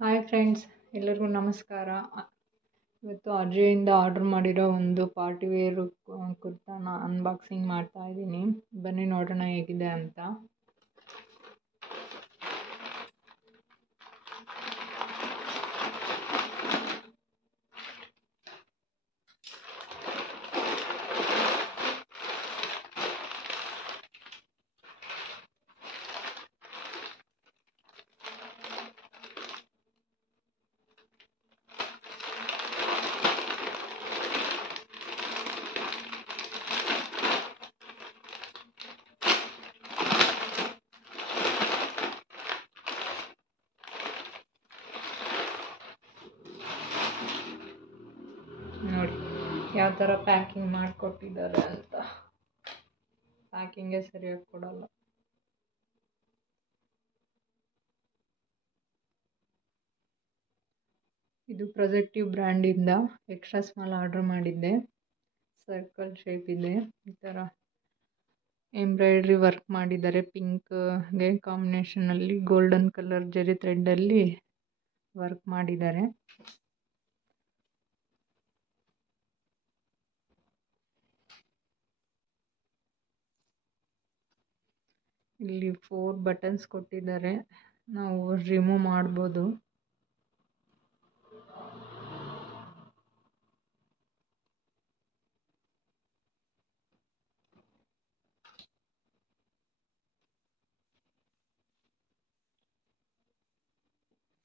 Hi friends, ಎಲ್ಲರಿಗೂ ನಮಸ್ಕಾರ. ಇವತ್ತು ಅಜಯಿಂದ ಆರ್ಡ್ರ್ ಮಾಡಿರೋ ಒಂದು ಪಾರ್ಟಿ ವೇರು ಕುರ್ತಾನ ಅನ್ಬಾಕ್ಸಿಂಗ್ ಮಾಡ್ತಾ ಇದ್ದೀನಿ. ಬನ್ನಿ ನೋಡೋಣ ಹೇಗಿದೆ ಅಂತ. ನೋಡಿ ಯಾವ ಥರ ಪ್ಯಾಕಿಂಗ್ ಮಾಡಿಕೊಟ್ಟಿದ್ದಾರೆ ಅಂತ. ಪ್ಯಾಕಿಂಗೇ ಸರಿಯಾಗಿ ಕೊಡಲ್ಲ. ಇದು ಪ್ರೊಜೆಕ್ಟಿವ್ ಬ್ರ್ಯಾಂಡಿಂದ ಎಕ್ಸ್ಟ್ರಾ ಸ್ಮಾಲ್ ಆರ್ಡ್ರ್ ಮಾಡಿದ್ದೆ. ಸರ್ಕಲ್ ಶೇಪ್ ಇದೆ. ಈ ಥರ ಎಂಬ್ರಾಯ್ಡ್ರಿ ವರ್ಕ್ ಮಾಡಿದ್ದಾರೆ. ಪಿಂಕ್ಗೆ ಕಾಂಬಿನೇಷನಲ್ಲಿ ಗೋಲ್ಡನ್ ಕಲರ್ ಜರಿ ಥ್ರೆಡ್ಡಲ್ಲಿ ವರ್ಕ್ ಮಾಡಿದ್ದಾರೆ. ಇಲ್ಲಿ 4 ಬಟನ್ಸ್ ಕೊಟ್ಟಿದ್ದಾರೆ, ನಾವು ರಿಮೂವ್ ಮಾಡ್ಬೋದು.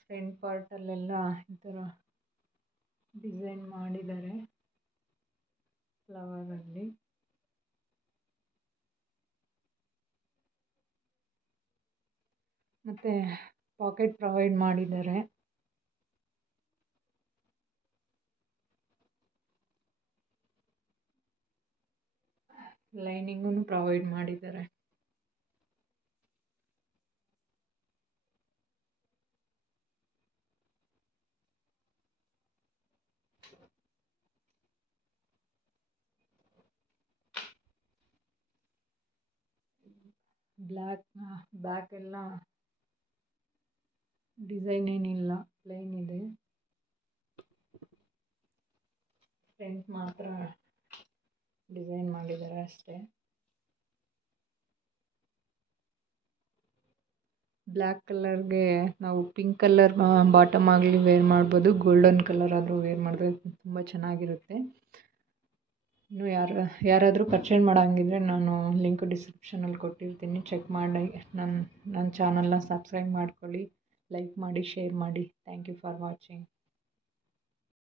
ಫ್ರಂಟ್ ಪಾರ್ಟಲ್ಲೆಲ್ಲ ಈ ಥರ ಡಿಸೈನ್ ಮಾಡಿದ್ದಾರೆ ಫ್ಲವರಲ್ಲಿ. ಮತ್ತು ಪಾಕೆಟ್ ಪ್ರೊವೈಡ್ ಮಾಡಿದ್ದಾರೆ. ಲೈನಿಂಗೂ ಪ್ರೊವೈಡ್ ಮಾಡಿದ್ದಾರೆ. ಬ್ಯಾಕ್ ಎಲ್ಲ ಡಿಸೈನ್ ಏನಿಲ್ಲ, ಪ್ಲೇನ್ ಇದೆ. ಫ್ರಂಟ್ ಮಾತ್ರ ಡಿಸೈನ್ ಮಾಡಿದ್ದಾರೆ ಅಷ್ಟೇ. ಬ್ಲ್ಯಾಕ್ ಕಲರ್ಗೆ ನಾವು ಪಿಂಕ್ ಕಲರ್ ಬಾಟಮ್ ಆಗಲಿ ವೇರ್ ಮಾಡ್ಬೋದು, ಗೋಲ್ಡನ್ ಕಲರ್ ಆದರೂ ವೇರ್ ಮಾಡಿದ್ರೆ ತುಂಬ ಚೆನ್ನಾಗಿರುತ್ತೆ. ಇನ್ನು ಯಾರಾದರೂ ಪರ್ಚೇಸ್ ಮಾಡೋಂಗಿದ್ರೆ ನಾನು ಲಿಂಕ್ ಡಿಸ್ಕ್ರಿಪ್ಷನಲ್ಲಿ ಕೊಟ್ಟಿರ್ತೀನಿ, ಚೆಕ್ ಮಾಡಿ ನನ್ನ ಚಾನಲ್ನ ಸಬ್ಸ್ಕ್ರೈಬ್ ಮಾಡ್ಕೊಳ್ಳಿ, ಲೈಕ್ ಮಾಡಿ, ಶೇರ್ ಮಾಡಿ. Thank you for watching.